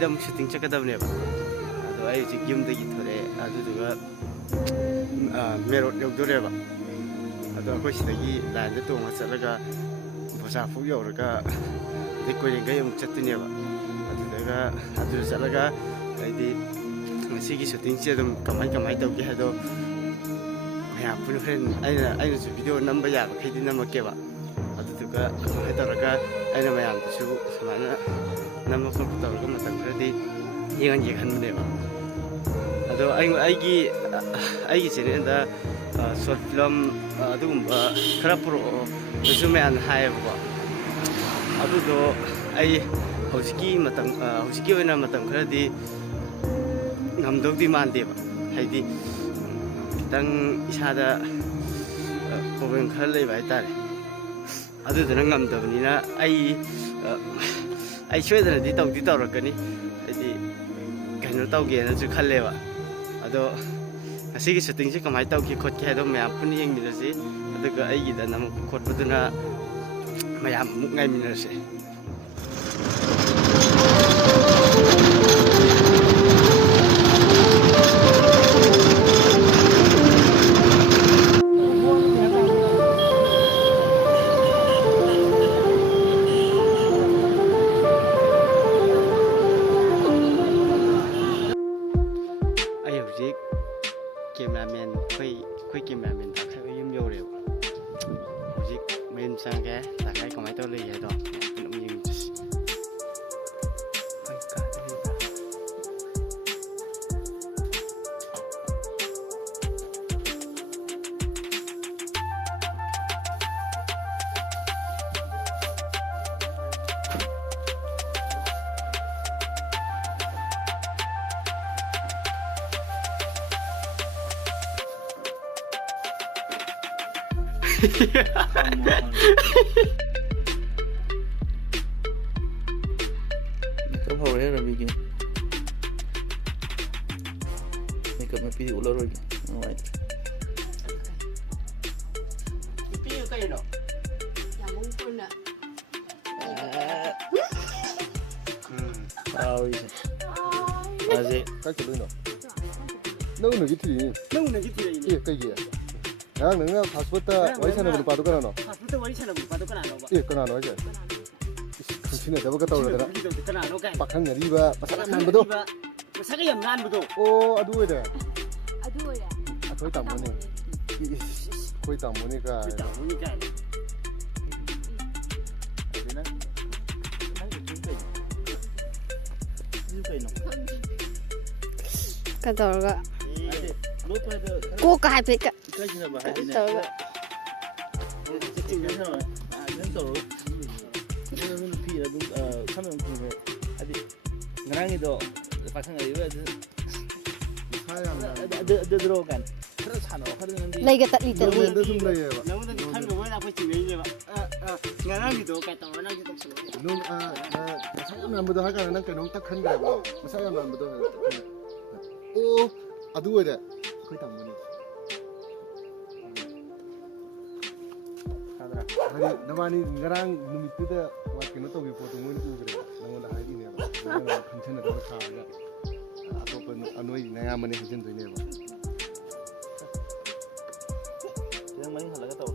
ꯑꯗꯨꯋꯥꯏꯗ ꯑꯃꯨꯛ ꯁꯨꯇꯤꯡ ꯆꯠꯀꯗꯕꯅꯦꯕ ꯑꯗꯣ ꯑꯩ ꯍꯧꯖꯤꯛ ꯌꯨꯝꯗꯒꯤ ꯊꯣꯔꯛꯑꯦ ꯑꯗꯨꯗꯨꯒ ꯃꯦꯔꯣꯠ ꯌꯧꯗꯣꯔꯦꯕ ꯑꯗꯣ ꯑꯩꯈꯣꯏ ꯁꯤꯗꯒꯤ ꯂꯥꯏꯟꯗ ꯇꯣꯡꯉ ꯆꯠꯂꯒ ꯕꯖꯥꯔꯐꯥꯎ ꯌꯧꯔꯒ ꯑꯗꯩ ꯀꯣꯏꯔꯦꯡꯒꯩ ꯑꯃꯨꯛ ꯆꯠꯇꯣꯏꯅꯦꯕ ꯑꯗꯨꯗ ꯆꯠꯂꯒ ꯍꯥꯏꯗꯤ ꯉꯁꯤꯒꯤ ꯁꯨꯇꯤꯡꯁꯦ ꯑꯗꯨꯝ ꯀꯃꯥꯏ ꯇꯧꯒꯦ ꯍꯥꯏꯗꯣ ꯃꯌꯥꯝ ꯄꯨꯟꯅ ꯍꯣꯔꯦꯟ ꯑꯩꯅꯁꯨ ꯚꯤꯗꯤꯑꯣ ꯅꯝꯕ ꯌꯥꯕꯈꯩꯗꯤ ꯅꯝꯃꯛꯀꯦꯕ ꯑꯗꯨꯗꯨꯒ ꯑꯗꯨꯃꯥꯏꯅ ꯇꯧꯔꯒ ꯑꯩꯅ ꯃꯌꯥꯝꯗꯁꯨ ꯁꯨꯃꯥꯏꯅ ꯅꯝꯕ ꯈꯣꯠꯄ ꯇꯧꯔꯒ ꯃꯇꯝ ꯈꯔꯗꯤ ꯌꯦꯡꯍꯟꯒꯦ ꯈꯟꯕꯅꯦꯕ ꯑꯗꯣ ꯑꯩꯒꯤ ꯆꯦꯅꯦꯜꯗ ꯁꯣꯔꯠ ꯐꯤꯂꯝ ꯑꯗꯨꯒꯨꯝꯕ ꯈꯔ ꯄꯨꯔꯛꯑꯣꯁꯨ ꯃꯌꯥꯝꯅ ꯍꯥꯏꯌꯦꯕꯀꯣ ꯑꯗꯨꯗꯣ ꯑꯩ ꯍꯧꯖꯤꯛꯀꯤ ꯑꯣꯏꯅ ꯃꯇꯝ ꯈꯔꯗꯤ ꯉꯝꯗꯧꯗꯤ ꯃꯥꯟꯗꯦꯕ ꯍꯥꯏꯗꯤ ꯈꯤꯇꯪ ꯏꯁꯥꯗ ꯄ꯭ꯔꯣꯕ꯭ꯂꯦꯝ ꯈꯔ ꯂꯩꯕ ꯍꯥꯏꯇꯥꯔꯦ ꯑꯗꯨꯗꯨꯅ ꯉꯝꯗꯕꯅꯤ나 ꯑꯩ ꯁꯣꯏꯗꯅꯗꯤ ꯇꯧꯔꯛꯀꯅꯤ ꯍꯥꯏꯗꯤ ꯀꯩꯅꯣ ꯇꯧꯒꯦꯅꯁꯨ ꯈꯜꯂꯦꯕ ꯑꯗꯣ ꯉꯁꯤꯒꯤ ꯁꯨꯇꯤꯡꯁꯦ ꯀꯃꯥꯏꯅ ꯇꯧꯒꯦ ꯈꯣꯠꯀꯦ ꯍꯥꯏꯗꯣ ꯃꯌꯥꯝ ꯄꯨꯟꯅ ꯌꯦꯡꯃꯤꯟꯅꯁꯤ ꯑꯗꯨꯒ ꯑꯩꯒꯤꯗ ꯅꯝꯃꯛꯄ ꯈꯣꯠꯄꯗꯨꯅ ꯃꯌꯥꯝ ꯑꯃꯨꯛ ꯉꯥꯏꯃꯤꯟꯅꯔꯁꯤ cameraman ꯑꯩꯈꯣꯏ cameraman ꯇꯥꯛꯈ꯭ꯔꯒ ꯌꯨꯝ ꯌꯧꯔꯦꯕ ꯍꯧꯖꯤꯛ ꯃꯌꯨꯝ ꯆꯪꯒꯦ ꯇꯥꯛꯈꯥꯏ ꯀꯃꯥꯏꯅ ꯇꯧꯔ ꯂꯩꯒꯦ ꯍꯥꯏꯗꯣ ꯑꯗꯨꯝ ꯌꯦꯡꯖꯁꯤ ꯑꯩꯈꯣꯏ ꯀꯥꯗ ꯂꯩꯕ꯭ꯔꯥ Makeup hore Ravi ke. Makeup में पीरी उलर होगी. Alright. Pipi kayo no? Yang pun nak. Iya. Masih. Cái chuyện đó nấu nướng cái gì ini. cái gì à nướng passport wari sana belum padu kan no Passport wari sana belum padu kan no kan no aja sini ada betul ada kan no kan pakai ngari ba masalah nan betul masalah yang nan betul oh aduh ada ya. koi tamu nih koi tamu nih kan Kan tahu enggak? Kok kahit ka? Tahu enggak? Ngerang itu pasang aja itu. Ada draw kan. Terus hano kalau nanti. Lagi ketat little. itu sumber ya pak namun tadi kan gue apa sih ini pak ngarang gitu kayak tahu orang gitu nung masalah nan betul kan nan kan nung tak kan dah masalah nan betul oh aduh ada koi tamu nih hari namani ngarang numit itu waktu itu tuh foto mau itu kira namun dah hari ini ya namun pengen ada berkah atau pun anoi naya mana hujan tuh ini ya Yang main hal tahu.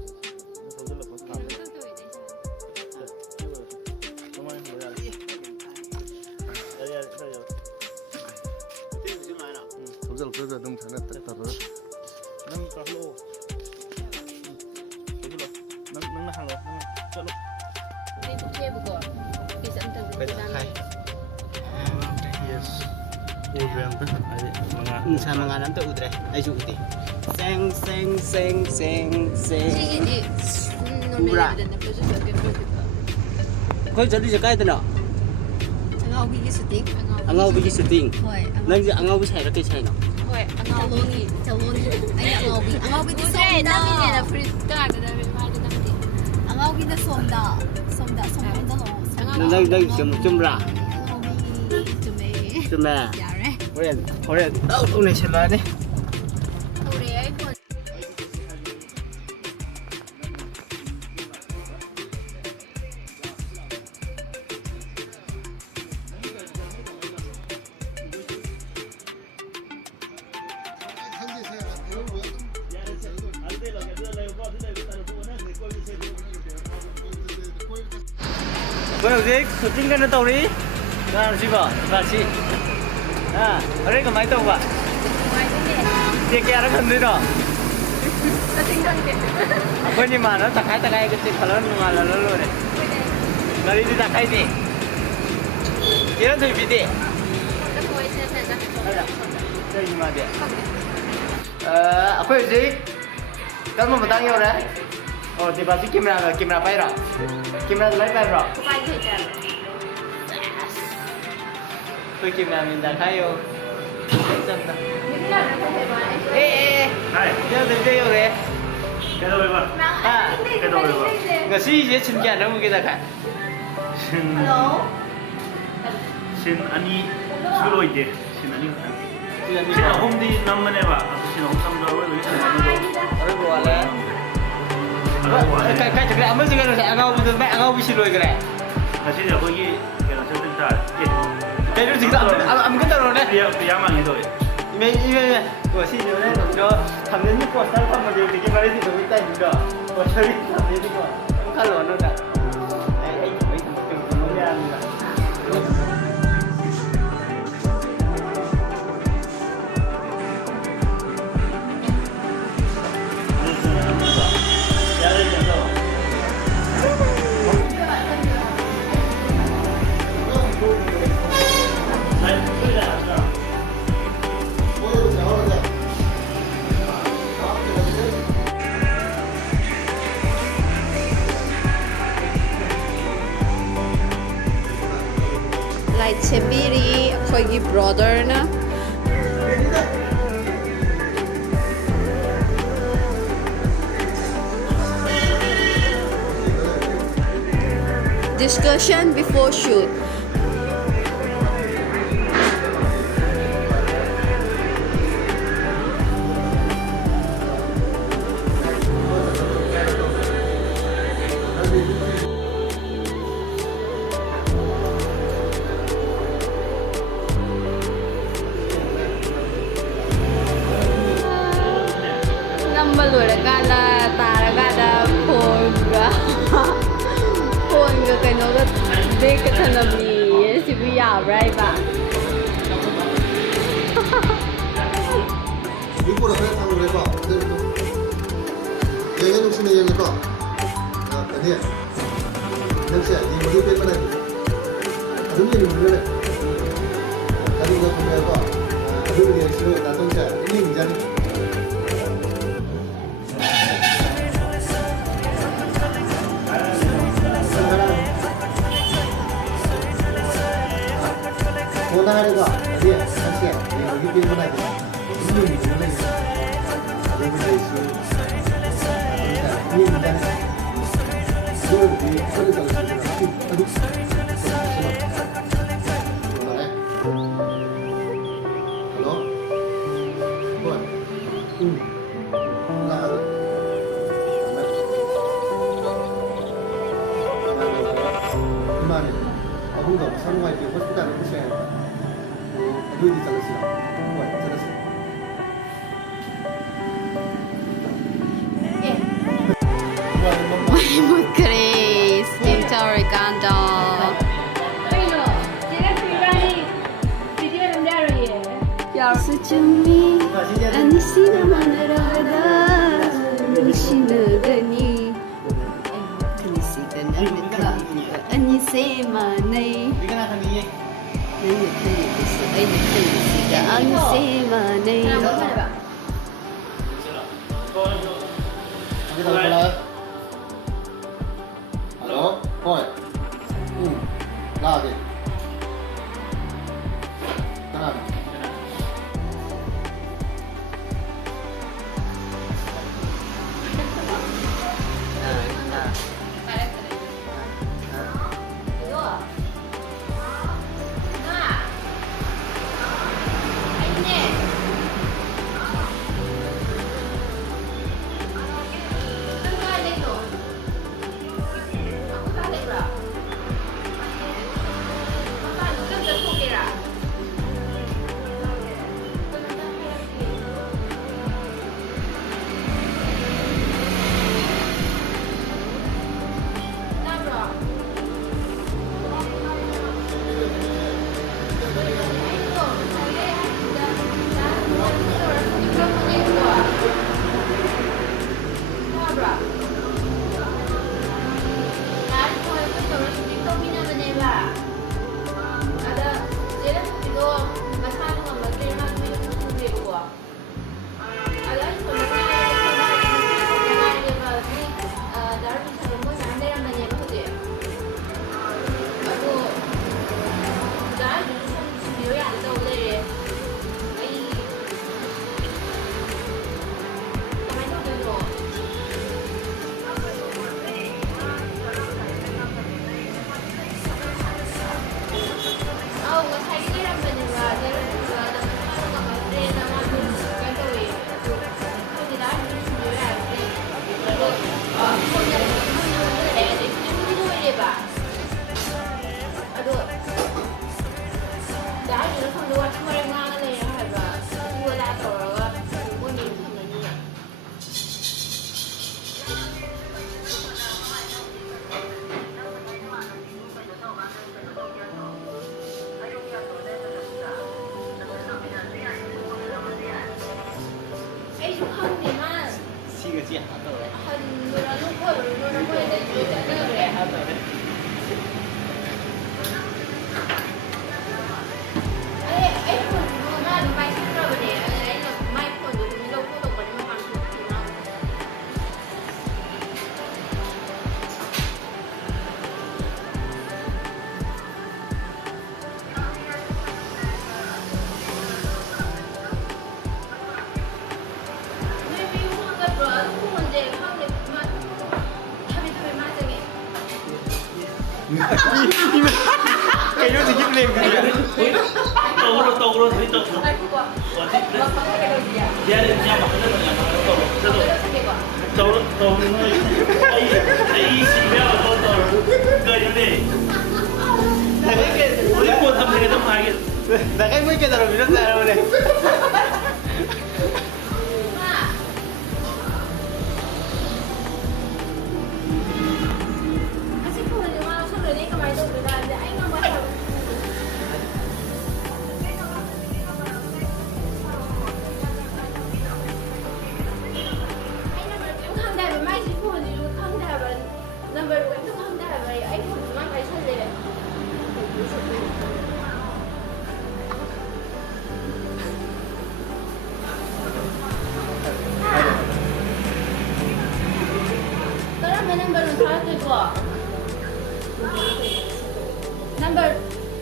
Tahu lah pas kamu. Kemarin boleh. Ya. itu gimana Betul dong sana terus Nang kalau. Betul lah. Nang hal lo. Calo. Ini tu dia bukan. Bisa entah Hai. Yes. Udah tuh ada sa mga nanto udre ay suuti seng Ini Murah. normal dan apa juga kan. ko jadi sa kay tano Angau gigi syuting. angaw bigi shooting Hoy. nang angaw bi sai ra kay sai no Hoy. Angau gigi. Ay angau gigi. Angau gigi somda. Namin na free card na rin mahal na natin. Angau gigi somda. Somda no. chumra Angau gigi tume. chumra Ya re. horen tau ne sala ne Ore ay kon. Bây giờ sụt tinh cái nó tàu đi. Ra gì bảo, ra gì. À, ở đây có máy tàu à? Dia kira kan tu dah. Apa ni mana? Tak kaya kecil kalau nungal lalu ni. Nari di tak kaya ni. Kira tu bidi. Ada. Jadi mana dia? Apa sih? Kamu mau bertanya orang? Oh, di bawah kamera payah. Kamera tu payah rak. Tu kamera minta kayu. Macam tu. Hai, Dia tu dia orang. cái đôi vợ. À, Cái đôi vợ. người sĩ sẽ xin kia nó mua cái gì cả. Sin ani sulo ide. Sin ani. Sin ahom di nam mana ba? Atau sin ahom sam dawa lagi sin ani. Orang buat lah. Kai cakap apa sih kan? Angau betul, angau bisa luar kena. Kasi dia pergi kena cerita tak. Kai tu cakap, am kata orang ni. Dia mang itu. Ini, gua sih ni orang tu, kami ni kuasa kami dia pergi mari di tempat kita juga. Kuasa ni kami ni kuasa. Kalau orang tu, kemudian. Like Chebiri, ako'y brother na. Discussion before shoot. Baluragada, taragada, ponga. Ponga kayo ka deka tanami. Sibuya, right ba? 이거를 그냥 타고 그래봐. 얘는 혹시나 얘기가 아니야. 잠시야, 이 머리 빼거나 아줌이 물려래. 아줌이가 보면서 아줌이 싫어 나 동자 이 인자니. 보나리가 어디야? 잠시야, 여기 빼거나 이름이 물려래. 여기서 있어. 이 인자니. Maymut Chris, Victoria Ganda. Sejumi, anisina manarada, nishinagani. Kanisikan amita, anisemanay. Anisemanay. Halo, Boy. Lagi. Kenapa? 같이 하더라. 한 노란 거에 대해서 그래.ไอ้คนดูหน้าดูไม่ขึ้นเราเนี่ยไอ้เราไม่คนดูมีเราพูดตรงกันไม่ฟังถูกจริงเนาะ Cái đó thì giúp liền cái gì? 떡으로 더 있다. 어디? 야 막 떡으로 아이 신비한 또 그러는데 우리 뭐 하면 되게 좀 하게. Là cái mấy cái tao bị rất ra đâu này.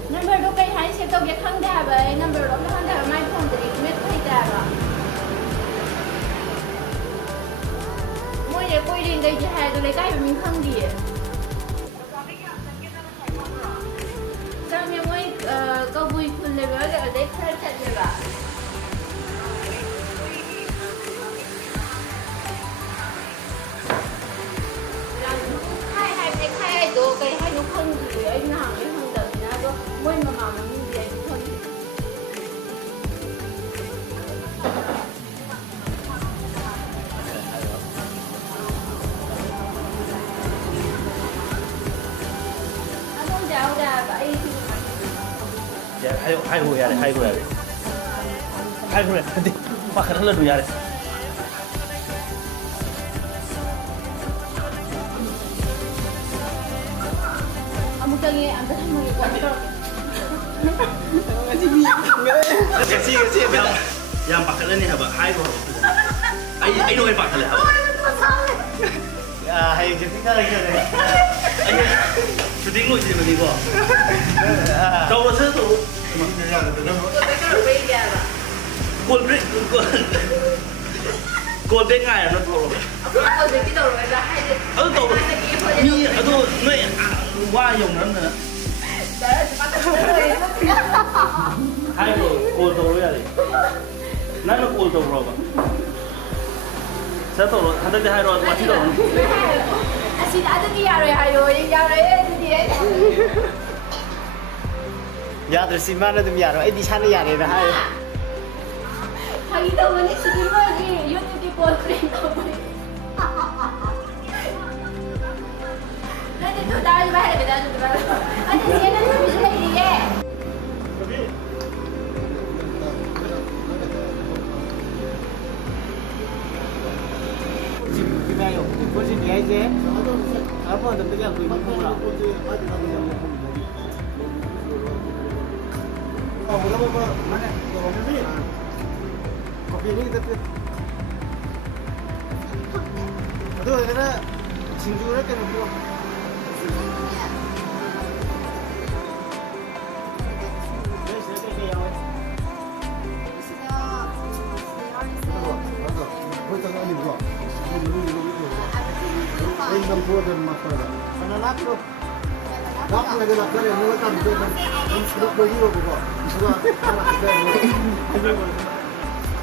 Number đâu cái hai sẽ tao biết khăn đà vậy number đó là khăn đà mai không thì biết thấy đà rồi mỗi ngày quy định đây chỉ hai tôi lấy cái mà mình khăn gì sao mình mới có vui phun lên với cái đấy khăn chặt vậy bà hai đồ cái hai nó khăn gì ấy nào ấy không được nha đó mỗi mà nó như vậy thôi anh không chào đà vậy hai hồi à hai 근데 막 흘러도 야래. 아무튼 안 되는 거 이거 Cái gì yang pakai ini apa? Hai gua. Ai no pakai lah. à hay cái thứ này cái này. Shooting lu jadi begini gua. Tahu rasa tu. Gold break gold break ngay nó tahu. Tahu. Ni aduh noi wah yang mana? Hai gold tahu ya. Nana gold tahu berapa? Saya tahu, ada di hari waktu itu. 아직 아들이 야래요. 야래 애들이. Ya terus si mana tuh ya? Di sana ya nih dah. 자기도 오늘 지금 뭐지? 유튜브 보여드린 거 보니. 나한테 또 나를 말해, 나를 말해. 아니, 얘는 좀 이상해. Cái có gì đấy chứ? Apa tu tu yang tu pula. Oh, berapa mana? Kopi ini kita. Aduh, kita sinjura kan bro. Ini campur dan masalah. Mana nak tu? Nak lagi nak lagi, mula kan tu kan. Ini bagi aku kok. Sudah anak kita ni.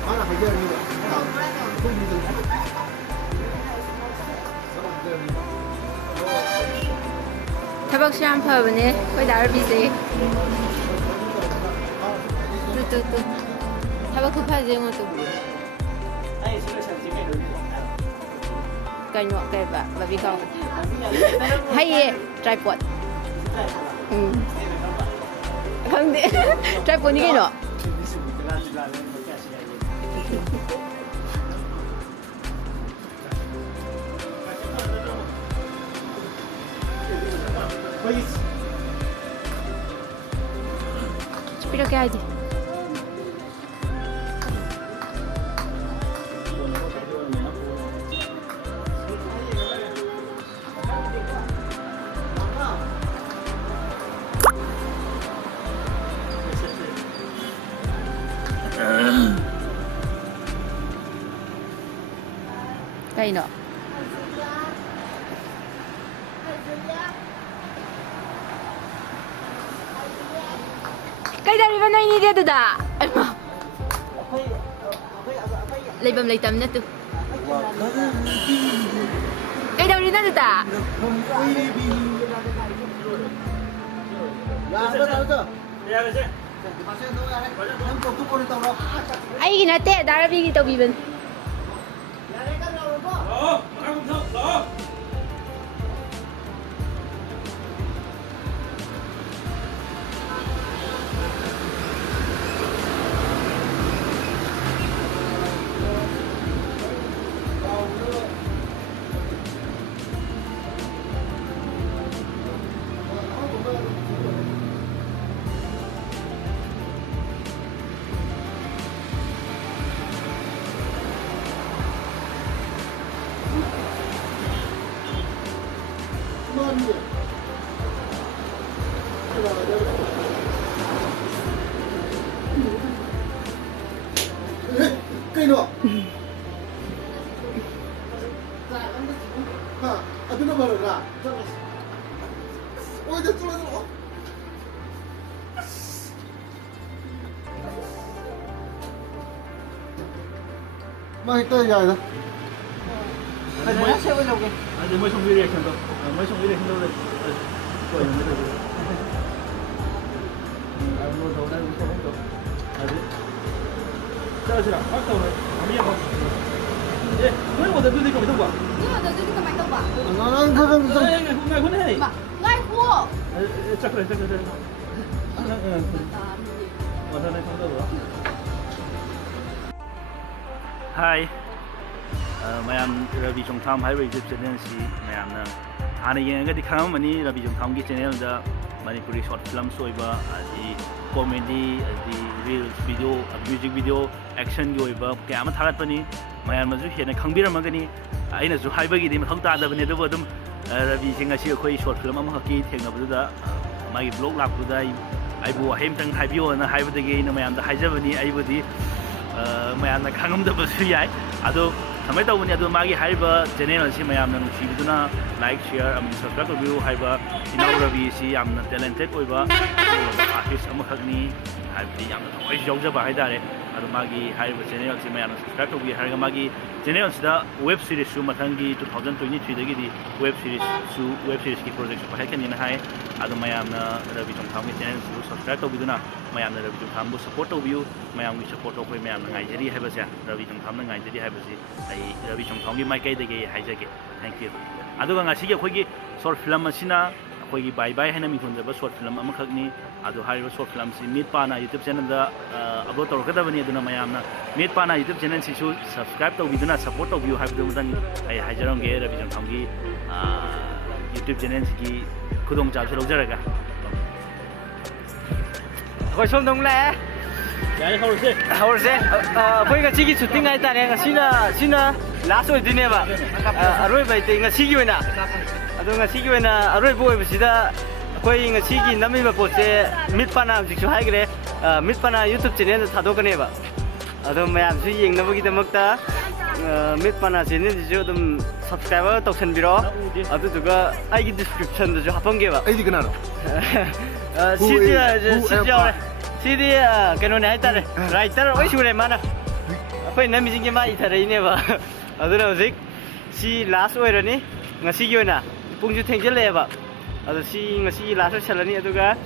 Anak kita ni. Pun di dalam. 태박 시험 파브네. 거의 나를 비세. 또. 태박 급하지 것도. Ai sudah sampai ke dulu. Cái nhọ cái và vì không hay tripod không đi tripod như cái nọ 이렇게 하지. Đây nọ. Cây đào bên này đi đi đã. Lấy bầm lấy tầm nhất tu. Cây đào đi nè đã. Ai nè tệ đã bị cái tàu bị bên. Cây nọ. Ha, aduh nak baru lah. Oh, jatuh lagi. Mai tới dài rồi. mới xong video xong đâu, mới xong video xong đâu đây. Rồi mới được. Mua đồ đây cũng không được. Sao chứ nào? Bắt đầu rồi. Không biết không? 예, 그리고 내 눈이 좀 봐. 이거 너 저기 좀 말도 봐. ngày hôm nay. 막 라이프. chắc rồi. 완전히 성도로. Hi. mayam Ravi Chongtham Highway YouTube channel si mayamna hana yengadi khamani Ravi Chongtham gi channel da Manipuri short film soiba adi comedy adi reels video music video action gi oiba kayama thagat pani mayam ju hena khangbiramagani aina ju haibagi di mathang ta da bane do dum Ravi singa si khoi short film am haki thengna bu da magi blog lak bu da ai bu hem tang haibio na haibadagi na mayam da haijabani ai bu di mayam na khangam da bu su yai adoทำให้ตัวนี้ตัวมากี่ไฮเบอร์เจเนอเรลที่มายามนั่งชีวิตน่ะไลค์แชร์มีสับสนุนวิวไฮเบอร์ที่น่ารักดีสิยามนั่งเทเลนเต็ดโอ้ยบ่อาร์ติสต์อเมริกันนี่ไฮเบอร์ที่ยามนั่งโอ้ยยาวจะบ่ให้ได้เลยตัวมากี่ไฮเบอร์เจเนอเรลที่มายามนั่งสับสนุนวิวไฮเบอร์มากี่เจเนอเรลที่ได้เว็บซีรีส์ชูมาทั้งกี่2023ได้กี่ดีเว็บซีรีส์กี่โปรเจกต์ไปให้กันยังไงตัวมายามนั่งเราไปจงทำกี่เจเนอเรลที่สับสนุนวิวน่ะมายามนั่งเราไปจงทำบุสปอร์ตวิวมายามมีสปอร์ตเอาไปมายามนั่งไงจะดีไฮเบอร์เสียเราไปจงทำนั่งไงจะดีไฮเบอร์สิไอ้เราไปจงทำกี่ไม่ใกล้ได้กี่ไฮจะกี่ thank you ก็งั้นสิ่งที่คุยกี่ short film มันสินะคุยกี่บายบายให้น้ำมีคนจะบอก short film มันคักนี่ให้ว่า short film สิมิดปานะ YouTube channel ได้อัพโหลดตัวก็ได้วันนี้ดูนะมายามนะมิดปานะ YouTube channel สิชู subscribe ตัววิดีโอนะ support ตัววิวให้ดูมันตั้งให้จะร้องเกย์เราไปจงทำกี่ YouTube channel สิกี่คุณต้องจับช่วยเราจะอะไรกันคอยชมตรงแหละ 야이 하울세 하울세 보니까 지기 슈팅가 있다네 시나 라스 어디네 봐 아로이 바이때 인가 시기we나 아동가 시기we나 아로이 보고 보시다 거의 인가 시기 남이바 보세 밑바나 직접 하이 그래 밑바나 유튜브 채널 다도그네 봐 아동 매암 수익 나보기도 먹다 밑바나 채널 좀 subscribe 떡선비로 아도 누가 아이기 디스크립션도 좀 합한 게 봐. Ay di ka na no. CD cái nó này ta này, writer ôi chú này mà nè, phải nắm mình cái máy thật đấy nè bà, ở đây là gì, si last ôi rồi nè, ngay si kêu nè, bung chú thành chất lệ bà, ở si ngay si last ôi chả nè, tôi cả,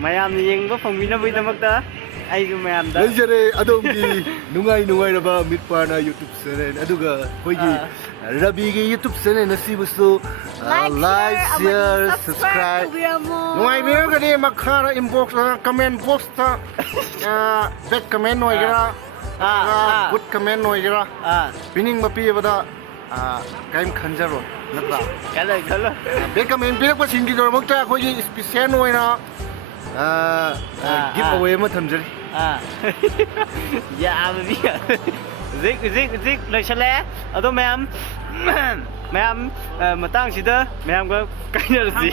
mày làm gì vậy, có phòng mình nó bây giờ mất ta, ai cũng mày làm đó. Jadi jare adong gi nungai na ba mitpa na YouTube channel aduga koi gi Rabi gi YouTube channel na sibusto like share subscribe nungai video ka ni makhara inbox comment box ta bad comment noi gira good comment noi gira pining mapi bada ꯀꯔꯤꯝ ꯈꯟꯖꯔꯣꯏ ꯅꯠꯇ꯭ꯔꯥ ꯈꯜꯂꯣ ꯈꯜꯂꯣ bag ꯀꯃꯦꯟ ꯄꯤꯔꯛꯄꯁꯤꯡꯒꯤꯗꯃꯛꯇ ꯑꯩꯈꯣꯏꯒꯤ special ꯑꯣꯏꯅ ꯒꯤꯐ away ꯑꯃ ꯊꯝꯖꯔꯤ ꯌꯥꯕꯗꯤ ꯍꯧꯖꯤꯛ ꯂꯣꯏꯁꯜꯂꯛꯑꯦ ꯑꯗꯣ ꯃꯌꯥꯝ ꯃꯌꯥꯝ ꯃꯇꯥꯡꯁꯤꯗ ꯃꯌꯥꯝꯒ ꯀꯥꯏꯅꯔꯁꯤ